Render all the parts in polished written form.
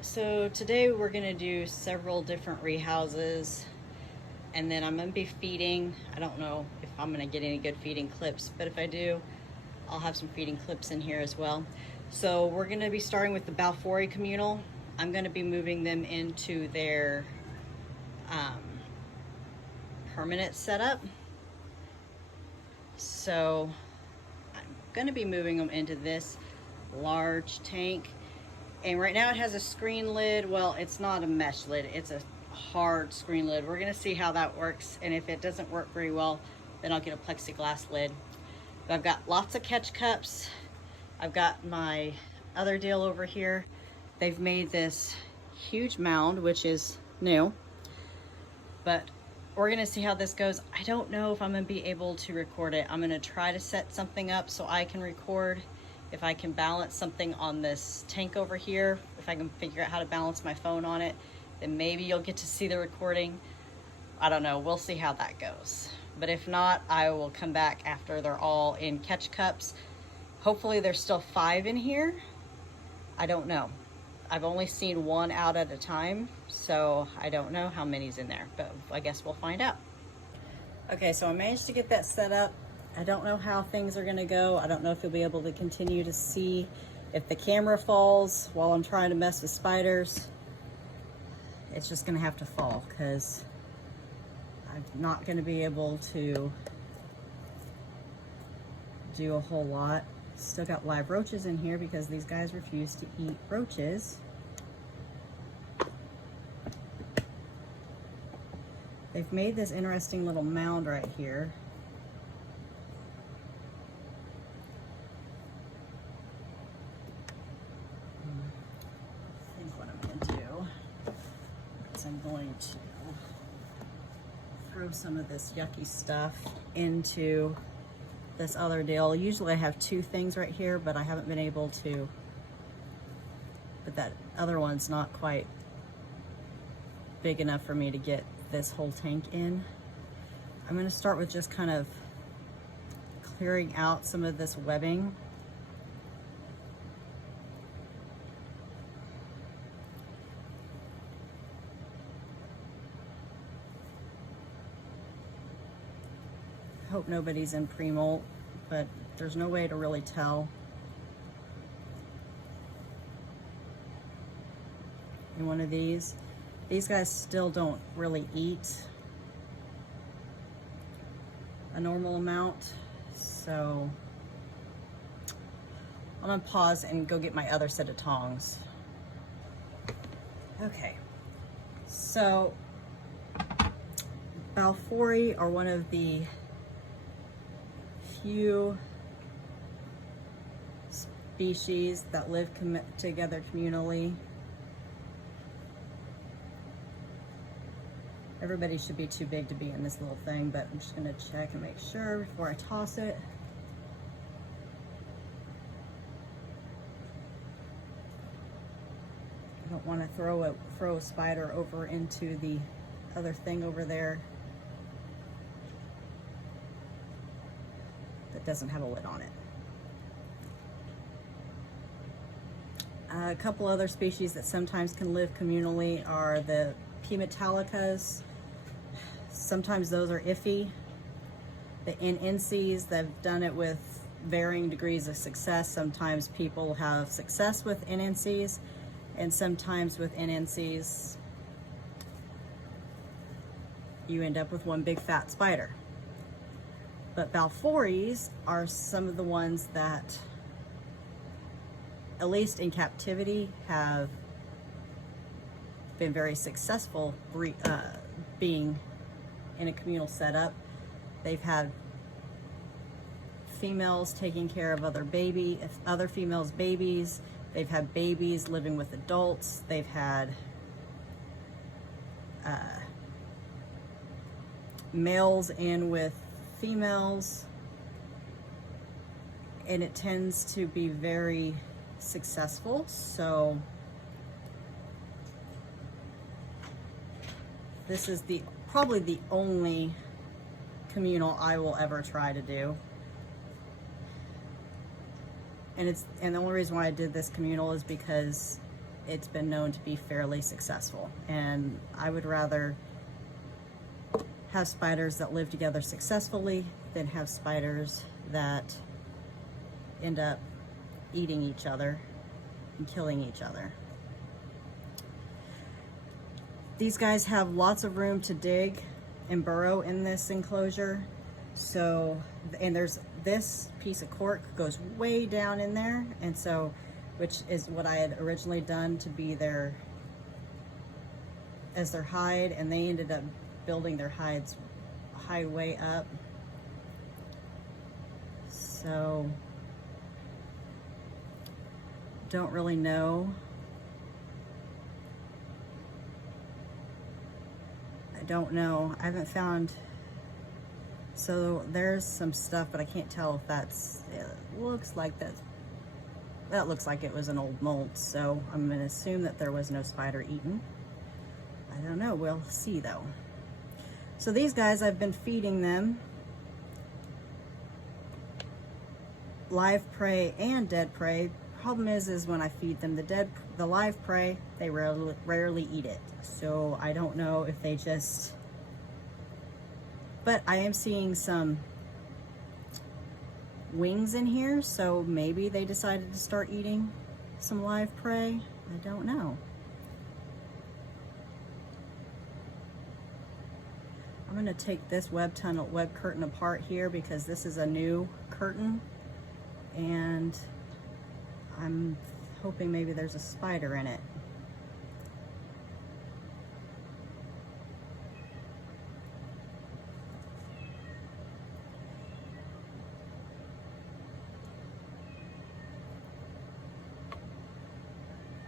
Alright, so today we're going to do several different rehouses, and then I'm going to be feeding. I don't know if I'm going to get any good feeding clips, but if I do, I'll have some feeding clips in here as well. So we're going to be starting with the M.balfouri communal. I'm going to be moving them into their permanent setup. So I'm going to be moving them into this large tank. And right now it has a screen lid. Well, it's not a mesh lid, it's a hard screen lid. We're gonna see how that works, and if it doesn't work very well, then I'll get a plexiglass lid. But I've got lots of catch cups. I've got my other deal over here. They've made this huge mound, which is new, but we're gonna see how this goes. I don't know if I'm gonna be able to record it. I'm gonna try to set something up so I can record. If I can balance something on this tank over here, if I can figure out how to balance my phone on it, then maybe you'll get to see the recording. I don't know, we'll see how that goes. But if not, I will come back after they're all in catch cups. Hopefully there's still 5 in here. I don't know. I've only seen 1 out at a time, so I don't know how many's in there, but I guess we'll find out. Okay, so I managed to get that set up. I don't know how things are gonna go. I don't know if you'll be able to continue to see if the camera falls while I'm trying to mess with spiders. It's just gonna have to fall because I'm not gonna be able to do a whole lot. Still got live roaches in here because these guys refuse to eat roaches. They've made this interesting little mound right here. I'm going to throw some of this yucky stuff into this other deal. Usually I have 2 things right here, but I haven't been able to. But that other one's not quite big enough for me to get this whole tank in. I'm going to start with just kind of clearing out some of this webbing. Hope nobody's in pre-molt, but there's no way to really tell. In one of these guys still don't really eat a normal amount, so I'm gonna pause and go get my other set of tongs. Okay, so M.balfouri are one of the few species that live together communally. Everybody should be too big to be in this little thing, but I'm just gonna check and make sure before I toss it. I don't want to throw a spider over into the other thing over there that doesn't have a lid on it. A couple other species that sometimes can live communally are the P.muticus. Sometimes those are iffy. The NNCs, they've done it with varying degrees of success. Sometimes people have success with NNCs, and sometimes with NNCs you end up with one big fat spider. But M.balfouris are some of the ones that, at least in captivity, have been very successful being in a communal setup. They've had females taking care of other females' babies. They've had babies living with adults. They've had males in with females, and it tends to be very successful. So this is probably the only communal I will ever try to do. And the only reason why I did this communal is because it's been known to be fairly successful. And I would rather have spiders that live together successfully than have spiders that end up eating each other and killing each other. These guys have lots of room to dig and burrow in this enclosure. So, and there's this piece of cork goes way down in there, and so, which is what I had originally done to be their, as their hide, and they ended up building their hide way up. So, don't really know. I don't know. I haven't found. So there's some stuff, but I can't tell if that's, it looks like that looks like it was an old molt, so I'm going to assume that there was no spider eaten. I don't know, we'll see though. So these guys, I've been feeding them live prey and dead prey. Problem is when I feed them the live prey, they rarely eat it. So I don't know if they just, but I am seeing some wings in here, so maybe they decided to start eating some live prey. I don't know. I'm going to take this web curtain apart here because this is a new curtain, and I'm hoping maybe there's a spider in it.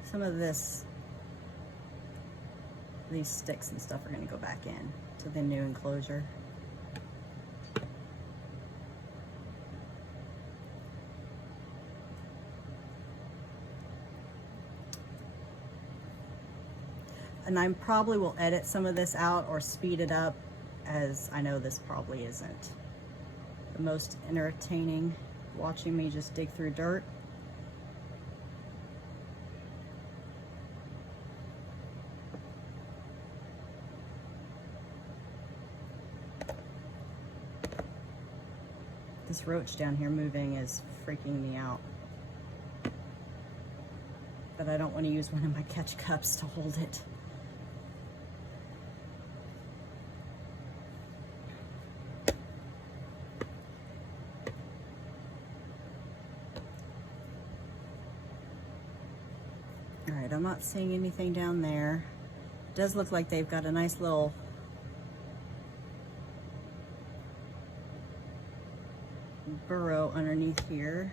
Some of these sticks and stuff are going to go back in to the new enclosure. And I probably will edit some of this out or speed it up, as I know this probably isn't the most entertaining, watching me just dig through dirt. This roach down here moving is freaking me out. But I don't want to use one of my catch cups to hold it. All right, I'm not seeing anything down there. It does look like they've got a nice little burrow underneath here.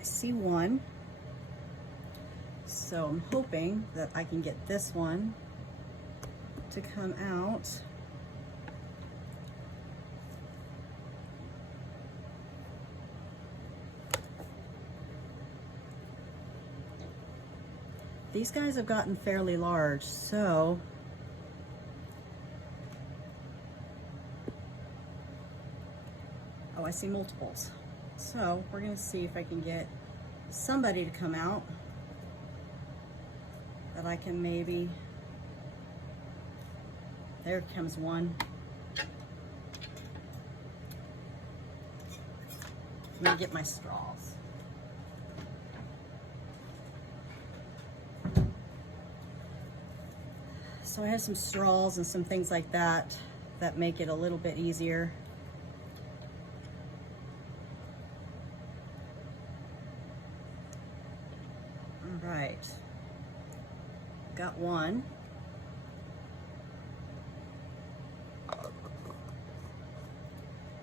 I see one. So I'm hoping that I can get this one to come out. These guys have gotten fairly large, so oh, I see multiples. So we're gonna see if I can get somebody to come out that I can maybe, there comes one. Let me get my straws. So I have some straws and some things like that that make it a little bit easier. All right, got one.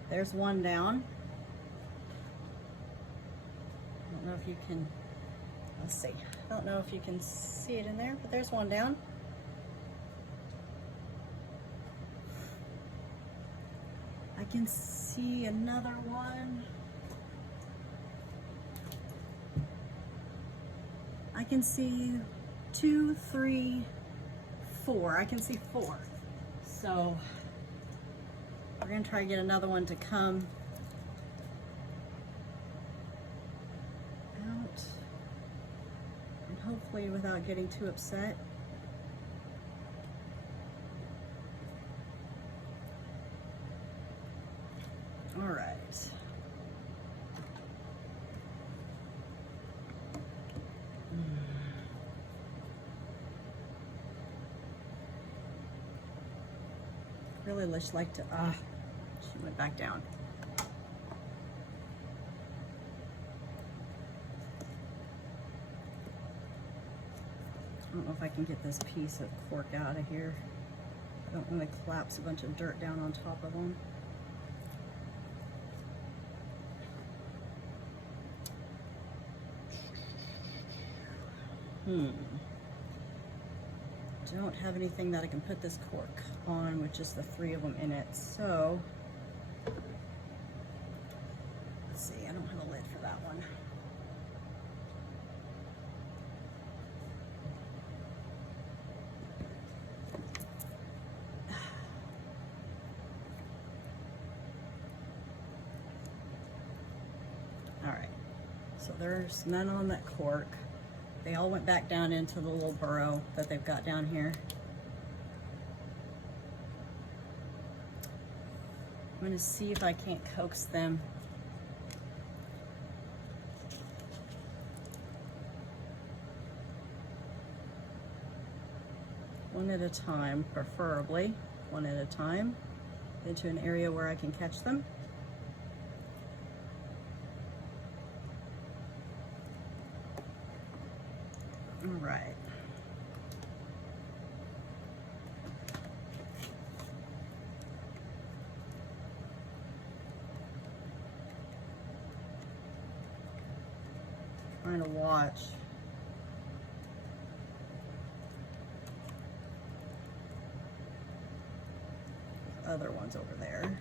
There's one down. I don't know if you can, let's see. I don't know if you can see it in there, but there's one down. I can see another one. I can see 2, 3, 4. I can see 4. So we're gonna try to get another one to come out. hopefully without getting too upset. All right. Really just like to, she went back down. I don't know if I can get this piece of cork out of here. I don't want to collapse a bunch of dirt down on top of them. Don't have anything that I can put this cork on with just the 3 of them in it. So, let's see, I don't have a lid for that one. All right, so there's none on that cork. They all went back down into the little burrow that they've got down here. I'm gonna see if I can't coax them. One at a time, preferably one at a time, into an area where I can catch them. All right. Trying to watch. Other ones over there.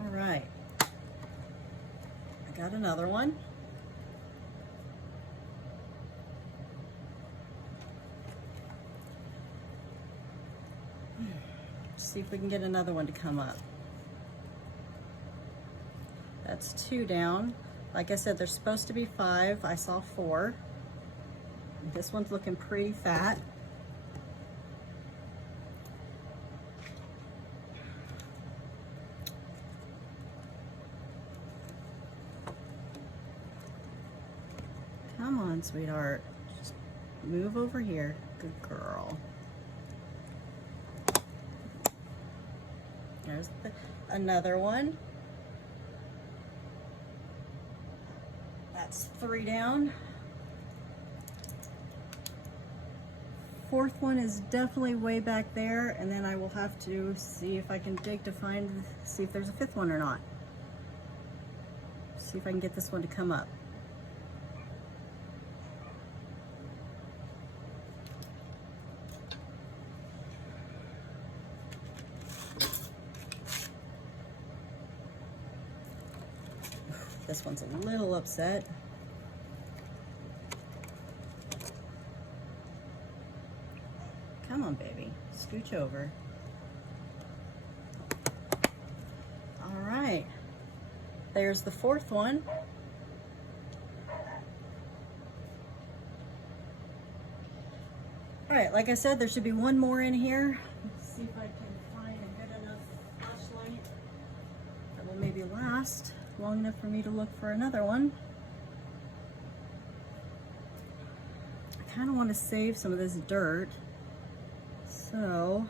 All right. I got another one. See if we can get another one to come up. That's 2 down. Like I said, there's supposed to be 5. I saw 4. This one's looking pretty fat. Come on, sweetheart. Just move over here. Good girl. There's another one. That's 3 down. 4th one is definitely way back there, and then I will have to see if I can dig to find, see if there's a 5th one or not. See if I can get this one to come up. This one's a little upset. Come on, baby. Scooch over. All right. There's the 4th one. All right, like I said, there should be one more in here. Let's see if I can find a good enough flashlight that will maybe last long enough for me to look for another one. I kind of want to save some of this dirt, so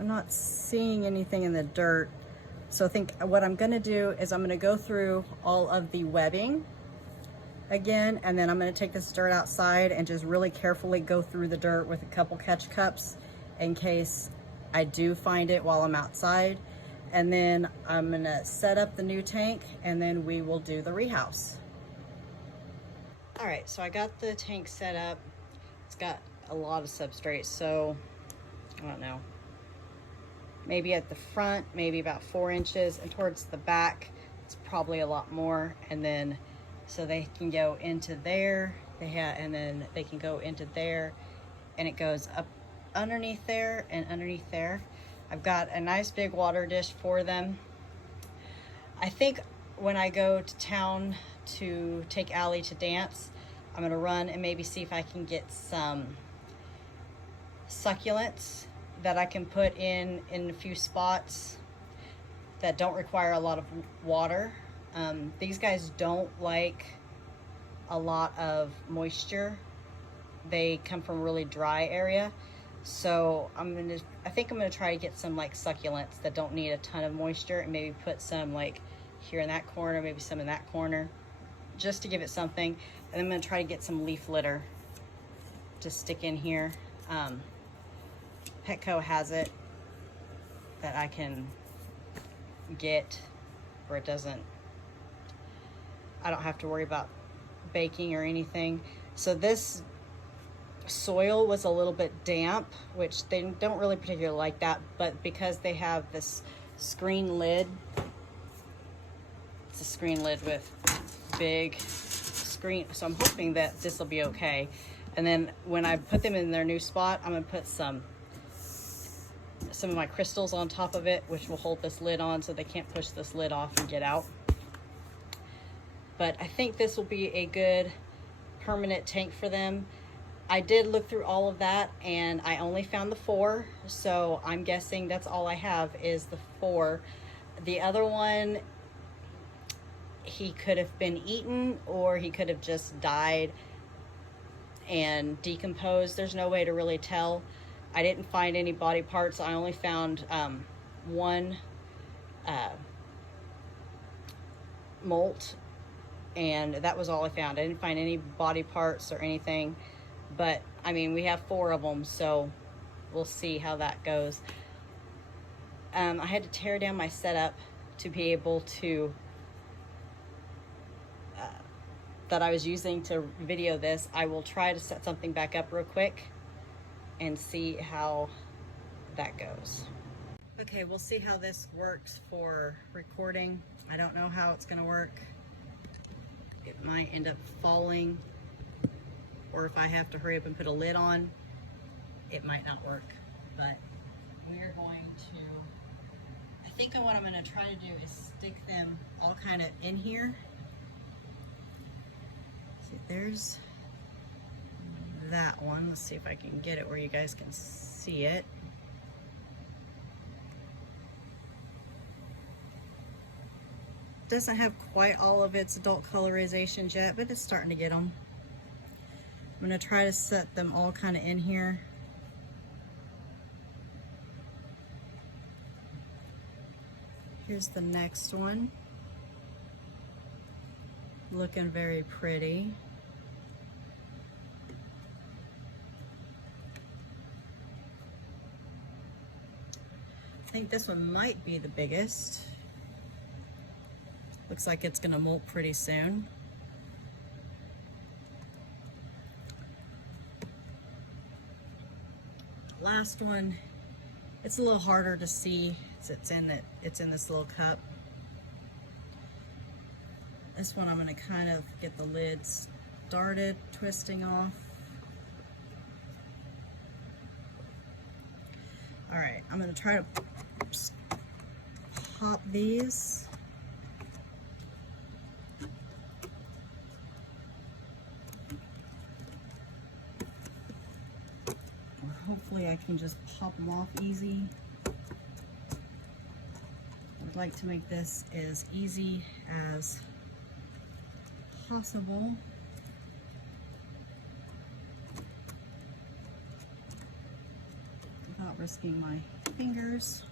I'm not seeing anything in the dirt. So I think what I'm gonna do is I'm gonna go through all of the webbing again, and then I'm gonna take this dirt outside and just really carefully go through the dirt with a couple catch cups in case I do find it while I'm outside. And then I'm gonna set up the new tank, and then we will do the rehouse. All right, so I got the tank set up. It's got a lot of substrate, so I don't know, maybe at the front, maybe about 4 inches, and towards the back, it's probably a lot more. And then, so they can go into there, and then they can go into there, and it goes up underneath there and underneath there. I've got a nice big water dish for them. I think when I go to town to take Allie to dance, I'm gonna run and maybe see if I can get some succulents that I can put in a few spots that don't require a lot of water. These guys don't like a lot of moisture. They come from a really dry area. So I think I'm gonna try to get some like succulents that don't need a ton of moisture, and maybe put some like here in that corner, maybe some in that corner, just to give it something. And I'm gonna try to get some leaf litter to stick in here. Petco has it that I can get where it doesn't, I don't have to worry about baking or anything. So this soil was a little bit damp, which they don't really particularly like that, but because they have this screen lid, it's a screen lid with big screen, so I'm hoping that this will be okay. And then when I put them in their new spot, I'm gonna put some of my crystals on top of it, which will hold this lid on so they can't push this lid off and get out. But I think this will be a good permanent tank for them. I did look through all of that, and I only found the 4, so I'm guessing that's all I have is the 4. The other one, he could have been eaten, or he could have just died and decomposed. There's no way to really tell. I didn't find any body parts. I only found one molt, and that was all I found. I didn't find any body parts or anything. But I mean, we have 4 of them, so we'll see how that goes. I had to tear down my setup to be able to, that I was using to video this. I will try to set something back up real quick and see how that goes. Okay, we'll see how this works for recording. I don't know how it's gonna work. It might end up falling, or if I have to hurry up and put a lid on, it might not work. But we're going to, I think what I'm gonna try to do is stick them all kind of in here. See, there's that one. Let's see if I can get it where you guys can see it. Doesn't have quite all of its adult colorizations yet, but it's starting to get them. I'm gonna try to set them all kind of in here. Here's the next one. Looking very pretty. I think this one might be the biggest. Looks like it's gonna molt pretty soon. Last one, it's a little harder to see. It's in this little cup. This one I'm gonna kind of get the lid started twisting off. All right, I'm gonna try to pop these. Hopefully I can just pop them off easy. I'd like to make this as easy as possible. Without risking my fingers.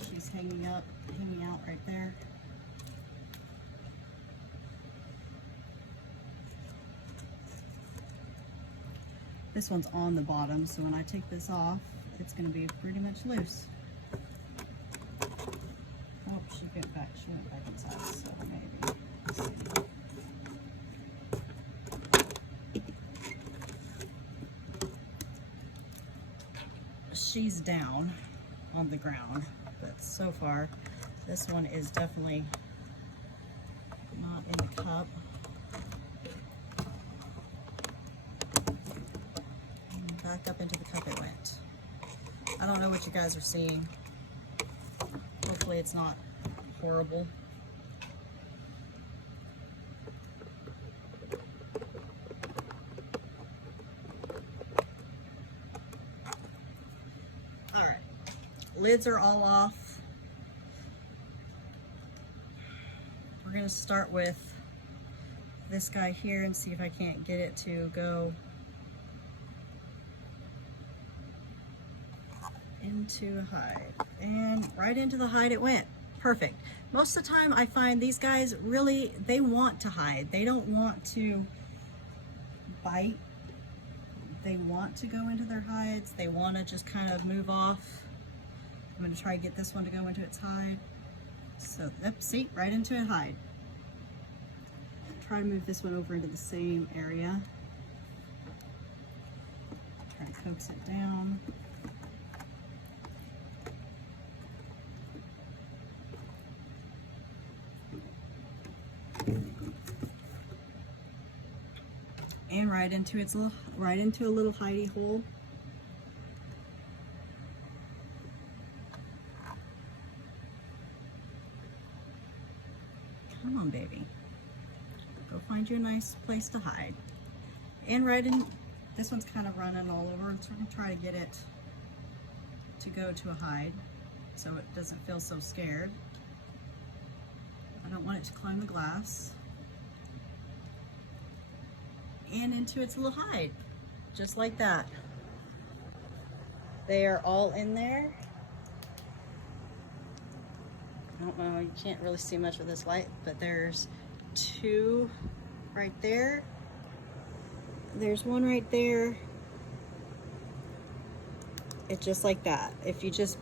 She's hanging out right there. This one's on the bottom, so when I take this off, it's going to be pretty much loose. Oh, she went back inside, so maybe. Let's see. She's down on the ground, but so far, this one is definitely not in the cup. Back up into the cup it went. I don't know what you guys are seeing. Hopefully it's not horrible. All right, lids are all off. We're gonna start with this guy here and see if I can't get it to go into a hide, and right into the hide it went. Perfect. Most of the time I find these guys really, they want to hide. They don't want to bite. They want to go into their hides. They want to just kind of move off. I'm going to try to get this one to go into its hide. So, see, right into a hide. Try to move this one over into the same area. Try to coax it down. And right into a little hidey hole. Come on, baby. Go find you a nice place to hide. And right in, this one's kind of running all over, so we're gonna try to get it to go to a hide so it doesn't feel so scared. I don't want it to climb the glass. And into its little hide, just like that. They are all in there. I don't know, you can't really see much with this light, but there's two right there. There's one right there. It's just like that. If you just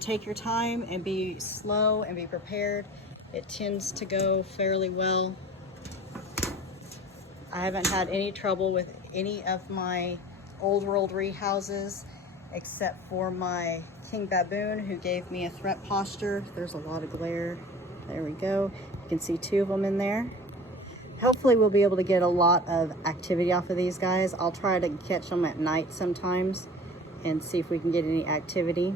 take your time and be slow and be prepared, it tends to go fairly well. I haven't had any trouble with any of my old world rehouses except for my king baboon, who gave me a threat posture. There's a lot of glare. There we go. You can see two of them in there. Hopefully we'll be able to get a lot of activity off of these guys. I'll try to catch them at night sometimes and see if we can get any activity.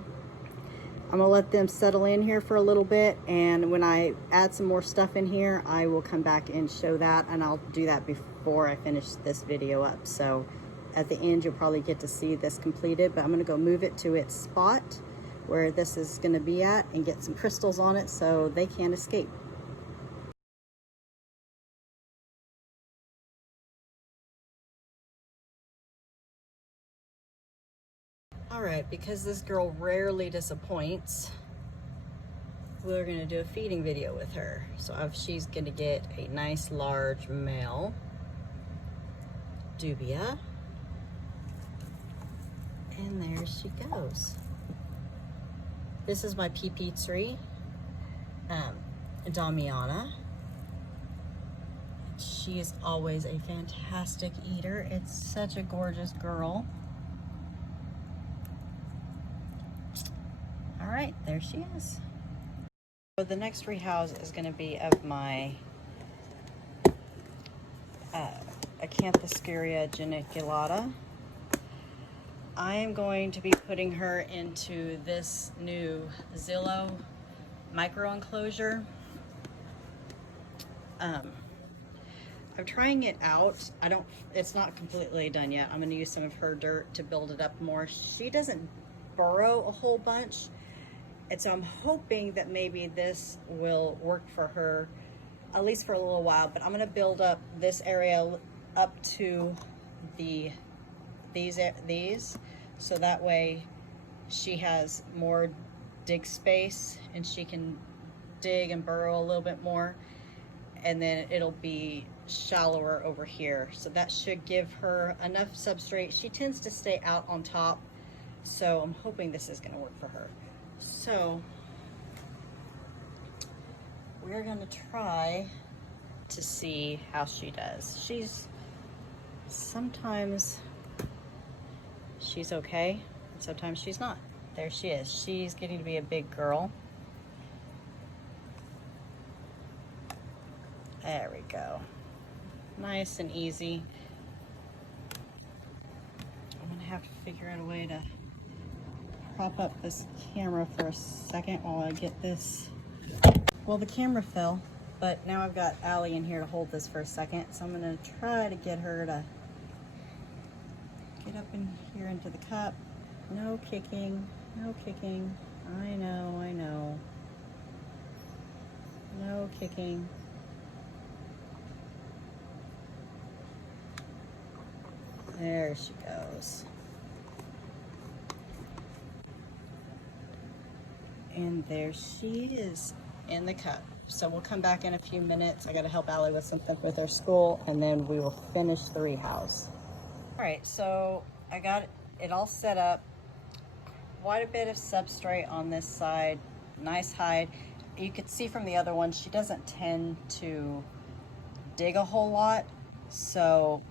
I'm gonna let them settle in here for a little bit, and when I add some more stuff in here, I will come back and show that, and I'll do that before I finish this video up. So at the end, you'll probably get to see this completed, but I'm gonna go move it to its spot where this is gonna be at and get some crystals on it so they can't escape. All right, because this girl rarely disappoints, we're gonna do a feeding video with her. So she's gonna get a nice large male dubia. And there she goes. This is my P.muticus, Damiana. She is always a fantastic eater. It's such a gorgeous girl. All right, there she is. So the next rehouse is going to be of my A.geniculata. I am going to be putting her into this new Zillow micro enclosure. I'm trying it out. It's not completely done yet. I'm going to use some of her dirt to build it up more. She doesn't burrow a whole bunch. And so I'm hoping that maybe this will work for her, at least for a little while. But I'm going to build up this area up to these, so that way she has more dig space and she can dig and burrow a little bit more, and then it'll be shallower over here. So that should give her enough substrate. She tends to stay out on top, so I'm hoping this is going to work for her. So we're going to try to see how she does. Sometimes she's okay, and sometimes she's not. There she is. She's getting to be a big girl. There we go. Nice and easy. I'm gonna have to figure out a way to prop up this camera for a second while I get this. Well, the camera fell, but now I've got Allie in here to hold this for a second, so I'm gonna try to get her to get up in here into the cup. No kicking, no kicking. I know. No kicking. There she goes. And there she is in the cup. So we'll come back in a few minutes. I gotta help Allie with something with her school, and then we will finish the rehouse. All right, so I got it all set up. Quite a bit of substrate on this side, nice hide. You could see from the other one, she doesn't tend to dig a whole lot. So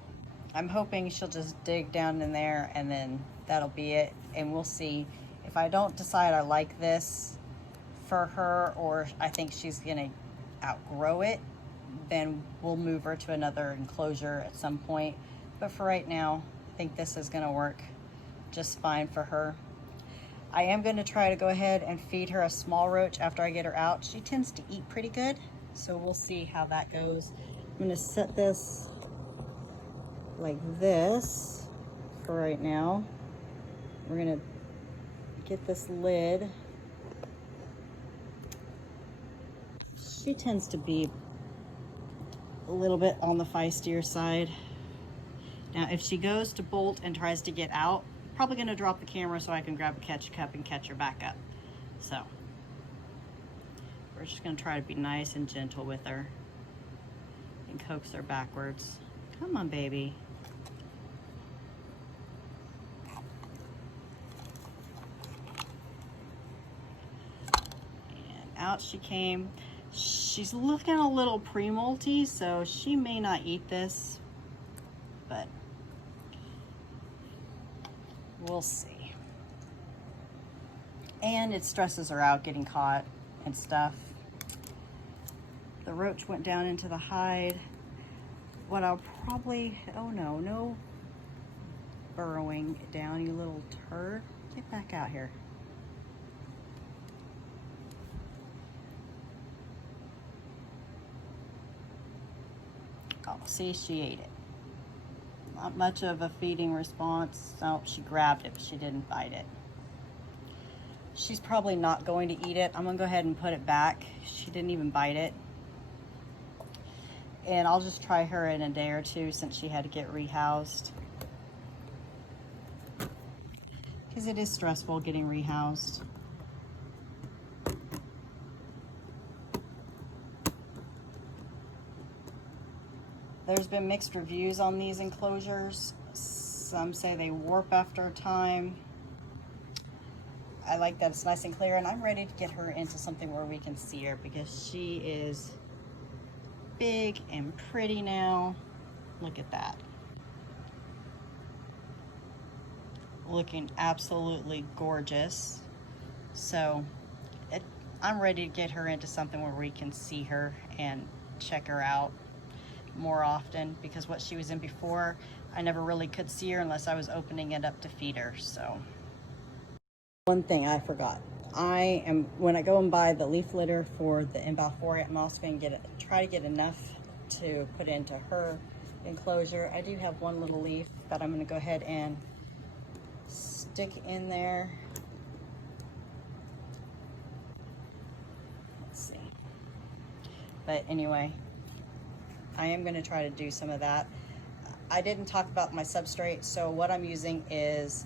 I'm hoping she'll just dig down in there and then that'll be it. And we'll see. If I don't decide I like this for her, or I think she's gonna outgrow it, then we'll move her to another enclosure at some point. But for right now, I think this is gonna work just fine for her. I am gonna try to go ahead and feed her a small roach after I get her out. She tends to eat pretty good, so we'll see how that goes. I'm gonna set this like this for right now. We're gonna get this lid. She tends to be a little bit on the feistier side. Now, if she goes to bolt and tries to get out, probably gonna drop the camera so I can grab a catch cup and catch her back up. So we're just gonna try to be nice and gentle with her and coax her backwards. Come on, baby. And out she came. She's looking a little pre-molty, so she may not eat this, but we'll see. And it stresses her out getting caught and stuff. The roach went down into the hide. What I'll probably, oh no burrowing down, you little turd. Get back out here. Oh, see, she ate it. Not much of a feeding response. Oh, she grabbed it, but she didn't bite it. She's probably not going to eat it. I'm gonna go ahead and put it back. She didn't even bite it. And I'll just try her in a day or two since she had to get rehoused. Because it is stressful getting rehoused. There's been mixed reviews on these enclosures. Some say they warp after time. I like that it's nice and clear, and I'm ready to get her into something where we can see her because she is big and pretty now. Look at that. Looking absolutely gorgeous. So I'm ready to get her into something where we can see her and check her out more often, because what she was in before, I never really could see her unless I was opening it up to feed her. So one thing I forgot, when I go and buy the leaf litter for the M.balfouri, I'm also going to try to get enough to put into her enclosure. I do have one little leaf that I'm going to go ahead and stick in there. Let's see. But anyway, I am going to try to do some of that. I didn't talk about my substrate, so what I'm using is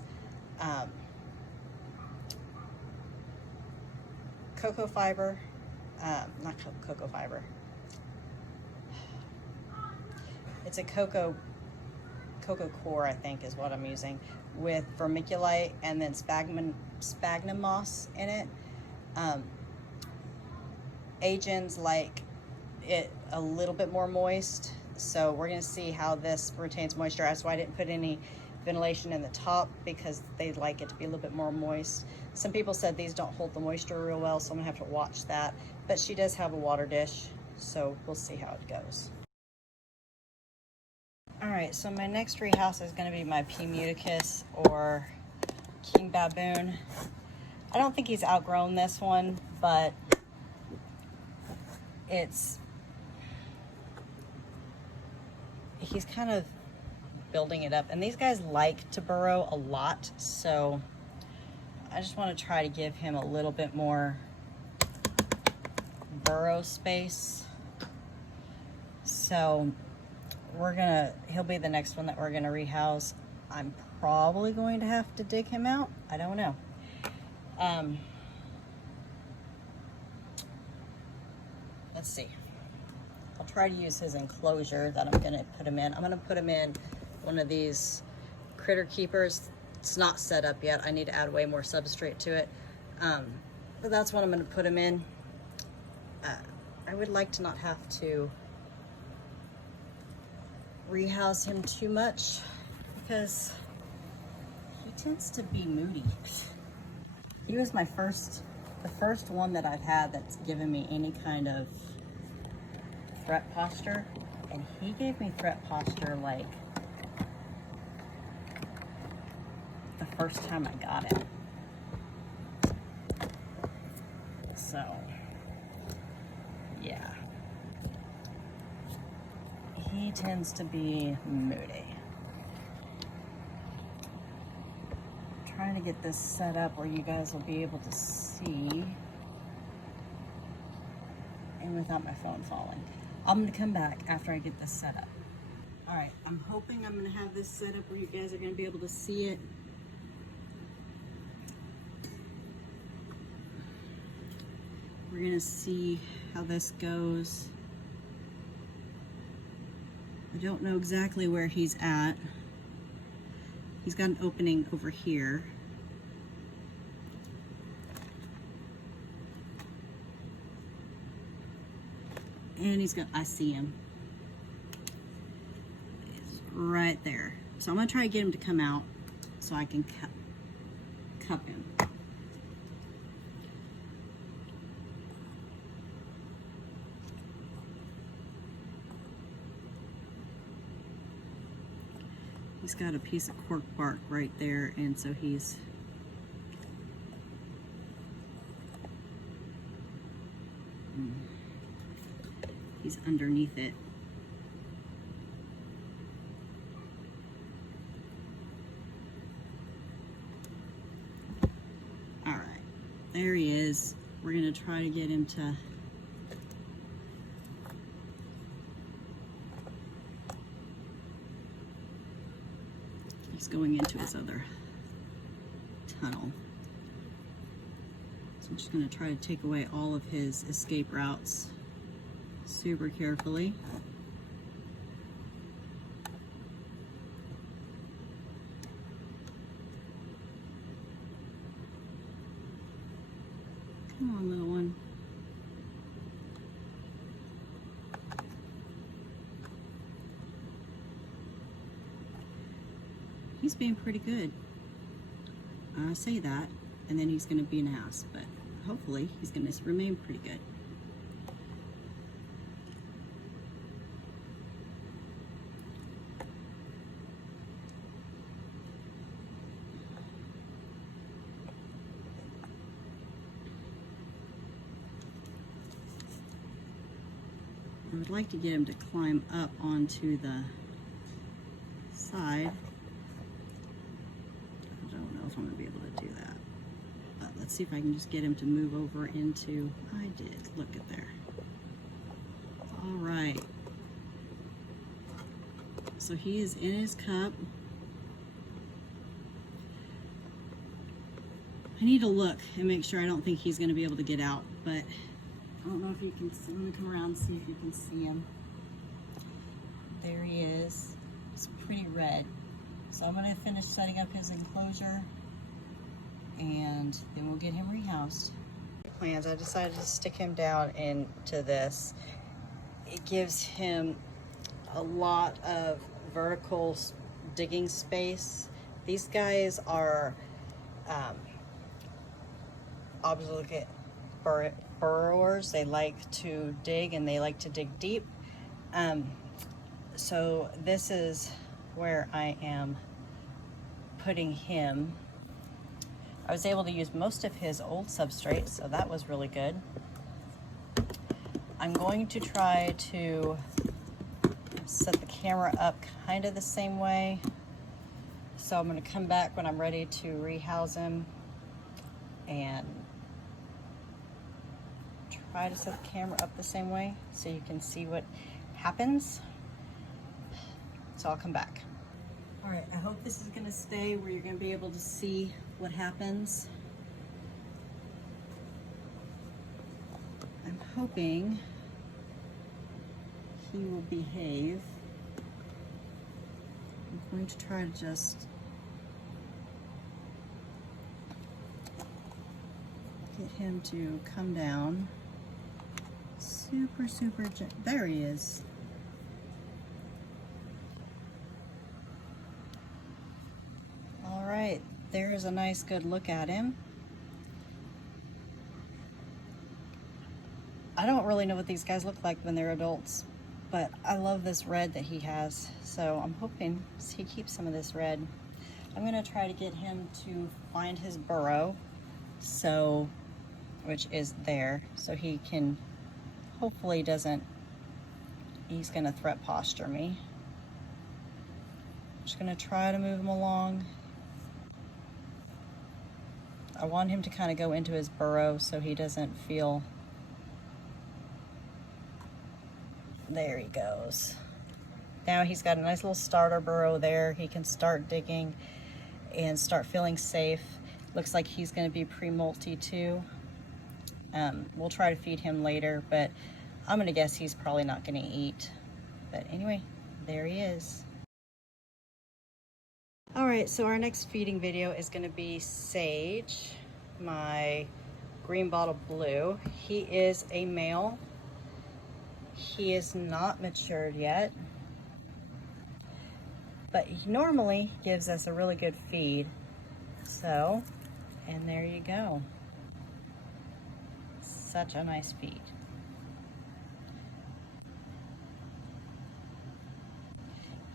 cocoa fiber, not cocoa fiber. It's a cocoa core, I think is what I'm using, with vermiculite and then sphagnum moss in it. A.gens like it a little bit more moist, so we're going to see how this retains moisture. That's why I didn't put any ventilation in the top, because they like it to be a little bit more moist. Some people said these don't hold the moisture real well, so I'm gonna have to watch that. But she does have a water dish, so we'll see how it goes. All right, so my next rehouse is gonna be my P.muticus or king baboon. I don't think he's outgrown this one, but he's kind of building it up, and these guys like to burrow a lot, so I just want to try to give him a little bit more burrow space. So he'll be the next one that we're gonna rehouse. I'm probably going to have to dig him out. I don't know. Let's see. I'll try to use his enclosure that I'm gonna put him in. I'm gonna put him in one of these critter keepers. It's not set up yet. I need to add way more substrate to it. But that's what I'm gonna put him in. I would like to not have to rehouse him too much, because he tends to be moody. He was the first one that I've had that's given me any kind of threat posture, and he gave me threat posture like the first time I got him. So yeah, he tends to be moody. I'm trying to get this set up where you guys will be able to see and without my phone falling. I'm gonna come back after I get this set up. All right, I'm hoping I'm gonna have this set up where you guys are gonna be able to see it. We're gonna see how this goes. I don't know exactly where he's at. He's got an opening over here. And I see him. He's right there. So I'm gonna try to get him to come out so I can cup him. He's got a piece of cork bark right there, and so he's underneath it. All right, there he is. We're gonna try to get him to going into his other tunnel. So I'm just going to try to take away all of his escape routes super carefully. Come on, little one. He's being pretty good. I say that, and then he's going to be an ass, but hopefully he's going to remain pretty good. I would like to get him to climb up onto the side. I'm going to be able to do that, but let's see if I can just get him to move over into, I did, look at there. All right, so he is in his cup. I need to look and make sure. I don't think he's going to be able to get out, but I don't know if you can see. I'm going to come around and see if you can see him. There he is. It's pretty red. So I'm going to finish setting up his enclosure and then we'll get him rehoused. Plans. I decided to stick him down into this. It gives him a lot of vertical digging space. These guys are obligate burrowers. They like to dig and they like to dig deep. So this is where I am putting him. I was able to use most of his old substrate, so that was really good. I'm going to try to set the camera up kind of the same way. So I'm going to come back when I'm ready to rehouse him and try to set the camera up the same way so you can see what happens. So I'll come back. All right, I hope this is going to stay where you're going to be able to see what happens. I'm hoping he will behave. I'm going to try to just get him to come down. Super gentle. There he is. All right, there's a nice good look at him. I don't really know what these guys look like when they're adults, but I love this red that he has. So I'm hoping he keeps some of this red. I'm gonna try to get him to find his burrow, which is there, so he can, hopefully he's gonna threat posture me. Just gonna try to move him along. I want him to kind of go into his burrow so he doesn't feel. There he goes. Now he's got a nice little starter burrow there. He can start digging and start feeling safe. Looks like he's going to be pre-molty too. We'll try to feed him later, but I'm going to guess he's probably not going to eat. But anyway, there he is. All right, so our next feeding video is going to be Sage, my green bottle blue. He is a male. He is not matured yet, but he normally gives us a really good feed. So, and there you go. Such a nice feed.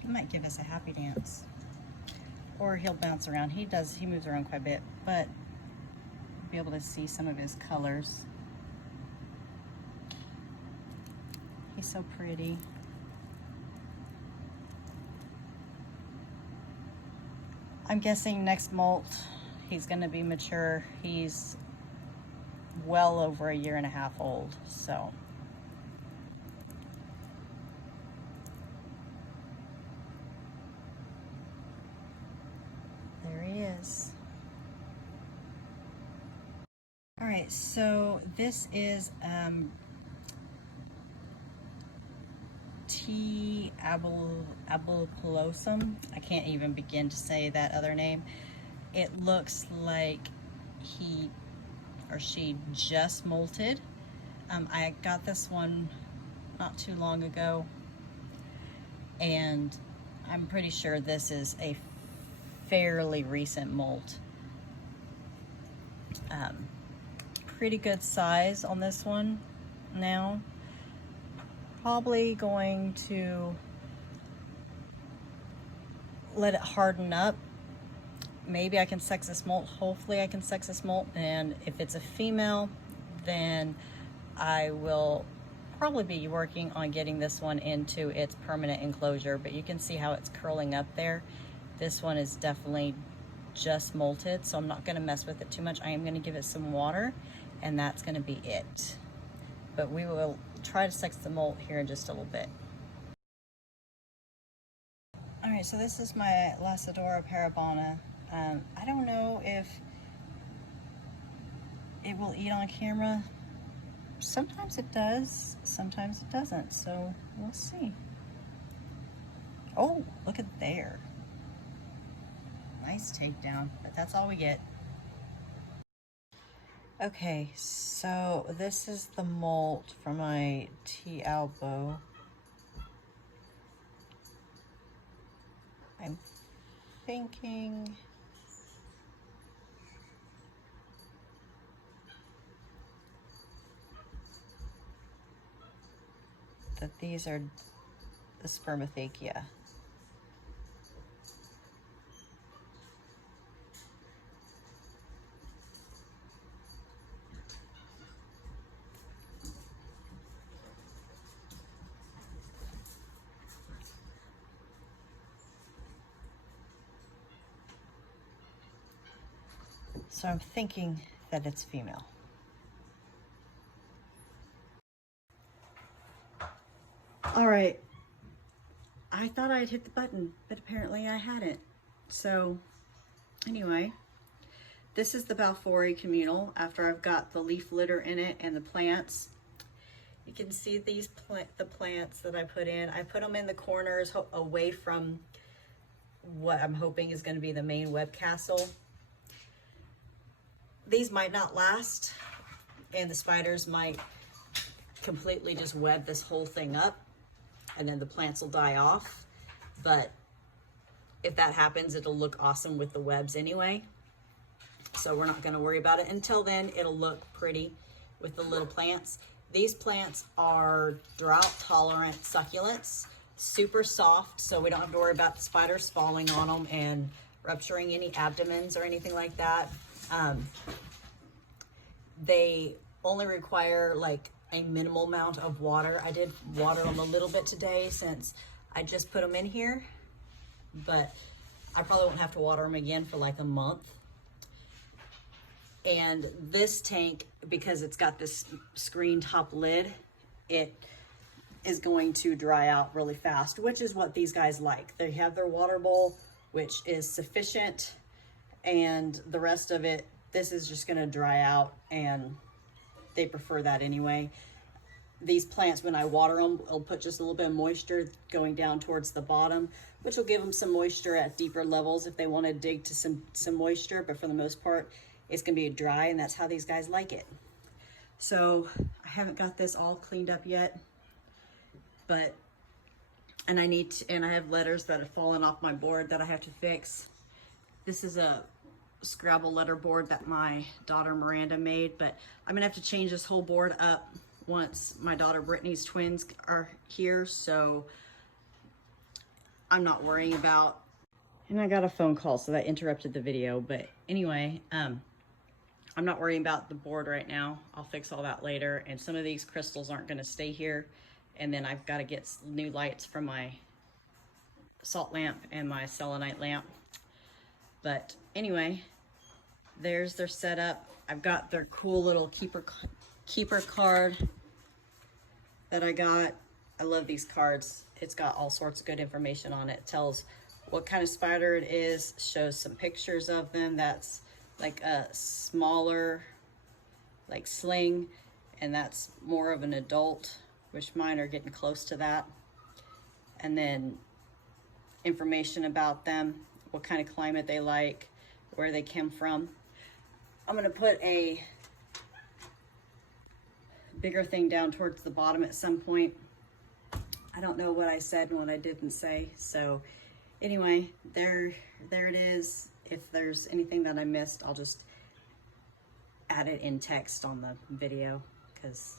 He might give us a happy dance. Or he'll bounce around. He moves around quite a bit, but you'll be able to see some of his colors. He's so pretty. I'm guessing next molt, he's gonna be mature. He's well over 1.5 years old, so. There he is. All right, so this is T.albopilosum. I can't even begin to say that other name. It looks like he or she just molted. I got this one not too long ago, and I'm pretty sure this is a fairly recent molt. Pretty good size on this one now. Probably going to let it harden up. Maybe I can sex this molt. Hopefully I can sex this molt, and if it's a female, then I will probably be working on getting this one into its permanent enclosure, but you can see how it's curling up there. This one is definitely just molted, so I'm not going to mess with it too much. I am going to give it some water, and that's going to be it. But we will try to sex the molt here in just a little bit. All right, so this is my Lasadora parabana. I don't know if it will eat on camera. Sometimes it does, sometimes it doesn't, so we'll see. Oh, look at there. Nice takedown, but that's all we get. Okay, so this is the molt from my T.albo. I'm thinking that these are the spermathecia. So I'm thinking that it's female. All right, I thought I'd hit the button, but apparently I hadn't. So anyway, this is the M.balfouri communal after I've got the leaf litter in it and the plants. You can see these the plants that I put in. I put them in the corners away from what I'm hoping is going to be the main web castle. These might not last, and the spiders might completely just web this whole thing up, and then the plants will die off. But if that happens, it'll look awesome with the webs anyway. So we're not going to worry about it. Until then, it'll look pretty with the little plants. These plants are drought-tolerant succulents, super soft, so we don't have to worry about the spiders falling on them and rupturing any abdomens or anything like that. They only require like a minimal amount of water. I did water them a little bit today since I just put them in here, but I probably won't have to water them again for like a month. And this tank, because it's got this screen top lid, it is going to dry out really fast, which is what these guys like. They have their water bowl, which is sufficient, and the rest of it, this is just gonna dry out, and they prefer that anyway. These plants, when I water them, I'll put just a little bit of moisture going down towards the bottom, which will give them some moisture at deeper levels if they want to dig to some moisture, but for the most part, it's gonna be dry, and that's how these guys like it. So I haven't got this all cleaned up yet, but, and I have letters that have fallen off my board that I have to fix. This is a Scrabble letter board that my daughter Miranda made, but I'm gonna have to change this whole board up once my daughter Brittany's twins are here, so I'm not worrying about. And I got a phone call, so that interrupted the video, but anyway, I'm not worrying about the board right now. I'll fix all that later, and some of these crystals aren't gonna stay here, and then I've got to get new lights for my salt lamp and my selenite lamp. But anyway, there's their setup. I've got their cool little keeper card that I got. I love these cards. It's got all sorts of good information on it. It tells what kind of spider it is, shows some pictures of them. That's like a smaller, like sling, and that's more of an adult, which mine are getting close to that. And then information about them, what kind of climate they like, where they came from. I'm gonna put a bigger thing down towards the bottom at some point. I don't know what I said and what I didn't say. So anyway, there it is. If there's anything that I missed, I'll just add it in text on the video, because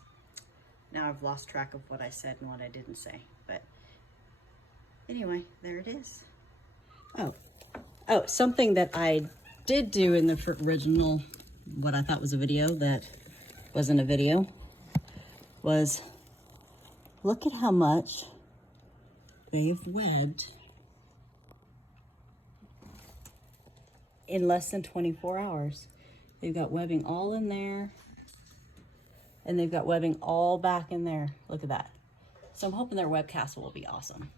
now I've lost track of what I said and what I didn't say. But anyway, there it is. Oh, something that I did do in the original, what I thought was a video that wasn't a video, was look at how much they've webbed in less than 24 hours. They've got webbing all in there, and they've got webbing all back in there. Look at that. So I'm hoping their web castle will be awesome.